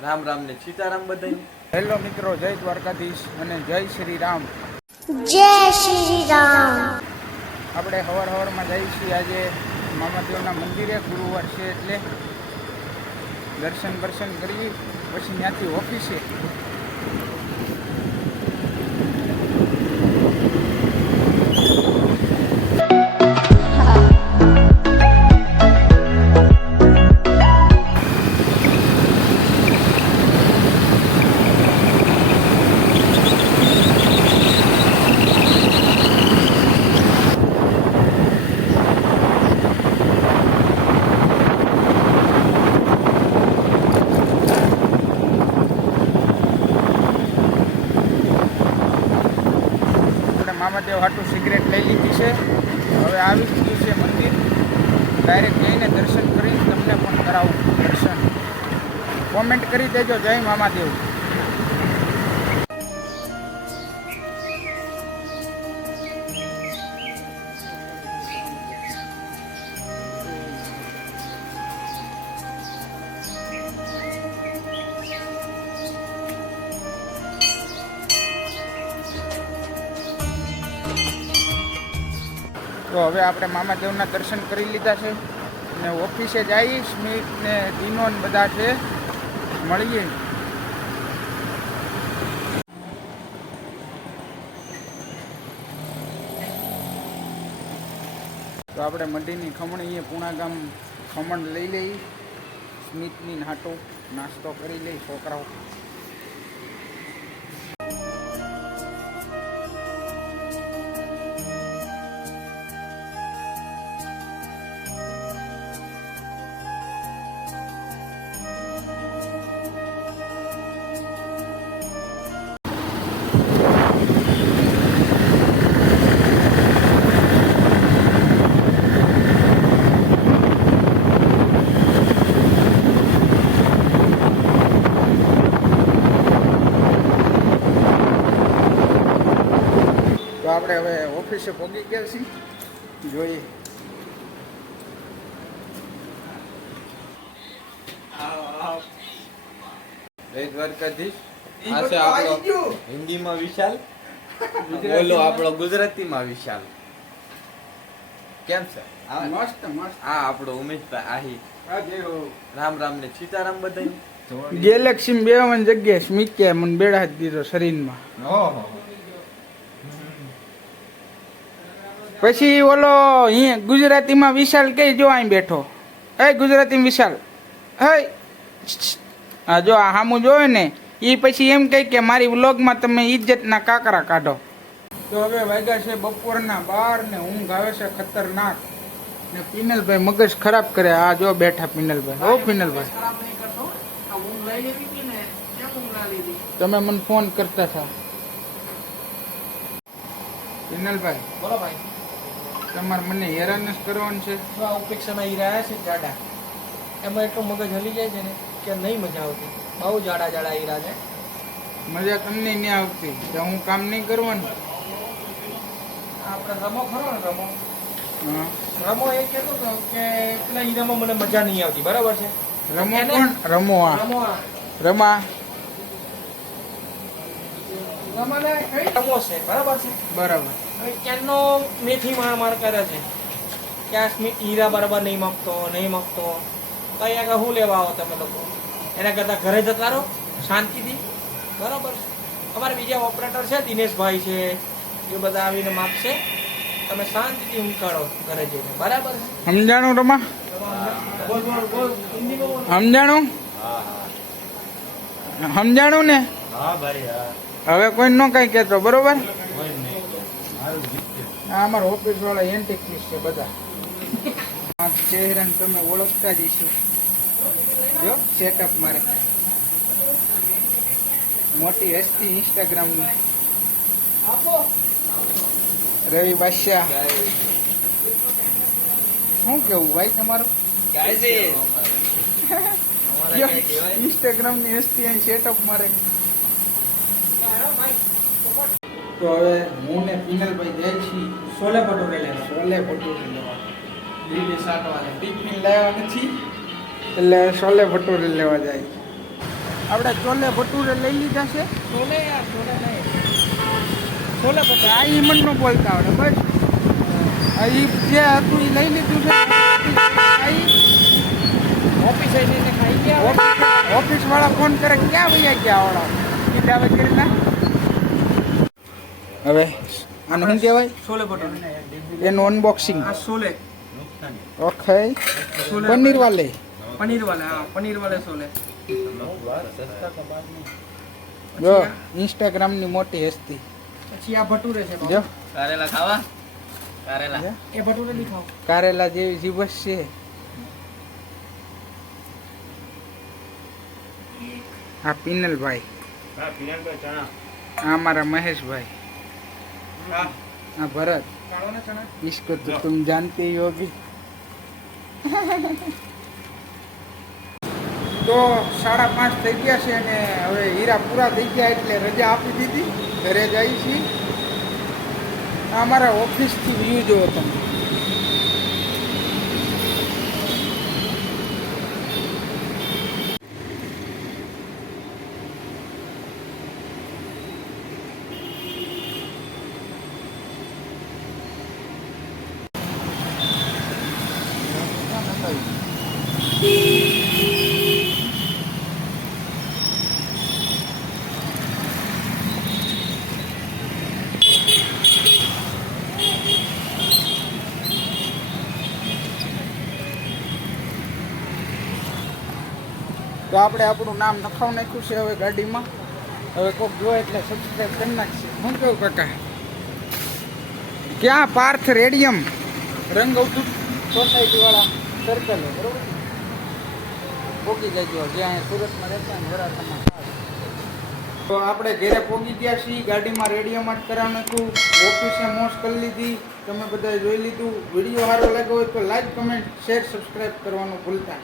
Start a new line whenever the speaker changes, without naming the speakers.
રામ રામ ને સીતારામ બધાય
હેલો મિત્રો જય દ્વારકાધીશ અને જય શ્રી રામ
જય શ્રી રામ
આપણે હવાર હવારમાં જઈએ છીએ આજે મામાદેવના મંદિરે ગુરુવાર છે એટલે દર્શન દર્શન કરી પછી ત્યાંથી ઓફિસે. છે. હવે આવી જ છે મંદિર. ડાયરેક્ટ જઈને દર્શન કરી તમને પણ કરાવું દર્શન. કોમેન્ટ કરી દેજો. જય મામાદેવ. તો હવે આપણે મામાદેવના દર્શન કરી લીધા છે. ને ઓફિસે જઈ સ્મિત ને દિનો બધા છે. મળીએ. તો આપણે મંડીની ખમણી પૂણા ગામ ખમણ લઈ લઈ, સ્મિતની નાટો નાસ્તો કરી લઈ, છોકરાઓ. હવે પોગી ગયા છીએ. જોઈએ.
જય દ્વારકાધીશ. આ છે આપણો હિન્દીમાં વિશાલ. બોલો આપણો ગુજરાતીમાં વિશાલ. કેમ છે? આ
મસ્ત મસ્ત.
આ આપણો ઉમેશભાઈ આહી.
જે
રામ રામ ને સીતારામ બધાય.
ગેલેક્સી બેવાની જગ્યાએ સ્મિત કે મને બેડા દીધો શરીરમાં.
ઓહો.
પછી ઓલો અહીંયા ગુજરાતીમાં વિશાલ કઈ જો અહીં બેઠો. એ ગુજરાતી વિશાલ. હે હા જો આ સામું જોવે ને એ પછી એમ કહે કે મારી વ્લોગમાં તમે ઇજ્જતના કાકરા કાઢો. તો હવે વાગ્યા છે બપોરના બાર ને ઊંઘ આવે છે ખતરનાક. ને પિનલભાઈ મગજ ખરાબ કરે. આ જો બેઠા પિનલભાઈ. હો પિનલભાઈ. તમે મને ફોન કરતા હતા પિનલભાઈ.
બોલો ભાઈ.
તમારે મને હેરાન જ કરવાનું છે?
તો આ ઉપેક્ષાના હીરા આવ્યા છે જાડા. એમાં એટલો મગજ હલી જાય છે ને કે નહીં મજા આવતી. બહુ જાડા જાડા હીરા છે.
મજા તમને નહીં આવતી. તો હું કામ નહીં કરવાનું?
આપણે રમો ખરો ને રમો. રમો એ કહેતો હતો કે પેલા હીરામાં મને મજા નહીં આવતી. બરાબર છે?
રમો કોણ? રમો આ.
રમો આ.
રમા.
રમાને કઈ રમો છે? બરાબર છે?
બરાબર.
હવે ક્યાંનો મેથી માર માર કરે છે? ક્યાં આ સ્મિત હીરા બરાબર નહીં મગતો નહીં મગતો કઈ આગળ શું લેવા આવો તમે લોકો? એના કરતાં ઘરે જતા રહો શાંતિથી. બરાબર અમારે બીજા ઓપરેટર છે દિનેશભાઈ છે એ બધા આવીને માપશે. તમે શાંતિથી ઊંઘાડો ઘરે જઈને. બરાબર છે?
સમજાણું રમા
બોલ બોલ બોલ હિન્દીમાં બોલ
સમજાણું?
હા હા
સમજાણું ને?
હા ભાઈ
હવે કોઈ ન કઈ કહેતો બરોબર? આ અમારા ઓફિસ વાળા એન્ટિક પીસ છે બધા. આ ચહેરાને તમે ઓળખતા જ છો જો સેટઅપ મારે. મોટી હસ્તી ઇન્સ્ટાગ્રામની રવિ બાદશાહ. શું કેવું ભાઈ તમારું?
ઇન્સ્ટાગ્રામ
ની હસ્તી અહીં સેટઅપ મારે. તો હવે હું ને પિનલભાઈ જાય છીએ
છોલે ભટુરે લેવા.
છોલે ભટુરે લેવા.
લીલી શાકવાળી
ટિફિન લેવા નથી? એટલે છોલે ભટુરે લેવા જાય. આપણે ચોલે ભટુરે લઈ લીધા છે?
છોલે યાર છોલે નહીં. છોલે ભટુરે.
આ ઈ મન નો બોલતા આવડે બસ. આ ઈ જે હતું એ લઈ લીધું છે.
ઓફિસ આવીને ખાઈ ગયા.
ઓફિસ- વાળા ફોન કરે ક્યાં વૈયા ગયા વાળા કીધા નાખ. હવે આનું શું કહેવાય?
છોલે ભટુરે
એનું અનબોક્સિંગ
આ છોલે
ઓકે. પનીર વાલે.
પનીર વાલે હા પનીર વાલે છોલે
જો ઇન્સ્ટાગ્રામની મોટી હસ્તી.
પછી આ ભટુરે છે
જો.
કારેલા ખાવા? કારેલા.
એ ભટુરે નહીં ખાવ
કારેલા જેવી જીવસ છે. આ પિનલભાઈ.
હા પિનલભાઈ ચણા.
આ અમારા મહેશભાઈ.
હા
આ ભરત
કાળો ને ચણા
इसको तो तुम जानते ही होगी તો સાડા પાંચ થઈ ગયા છે અને હવે હીરા પૂરા થઈ ગયા એટલે રજા આપી દીધી ઘરે જાય છે આ અમારા ઓફિસથી વ્યૂ જોવો તમે તો આપણે આપણું નામ નખાવ નાખ્યું છે હવે ગાડીમાં. હવે કોઈક જો એટલે સબસ્ક્રાઈબ કરી નાખશે. શું કેવું કાકા? ક્યાં પાર્થ રેડિયમ? રંગ સોસાયટી વાળા સર્કલ બરોબર? પોગી જજો જ્યાં સુરતમાં રહેતા ને વરાછામાં. તો આપણે ઘરે પહોંચી ગયા છીએ, ગાડીમાં રેડિયમ જ કરાવવાનું હતું. ઓફિસે મોસ કરી લીધી. તમે બધાએ જોઈ લીધું. વીડિયો સારો લાગ્યો હોય તો લાઈક કમેન્ટ શેર સબસ્ક્રાઈબ કરવાનું ભૂલતા.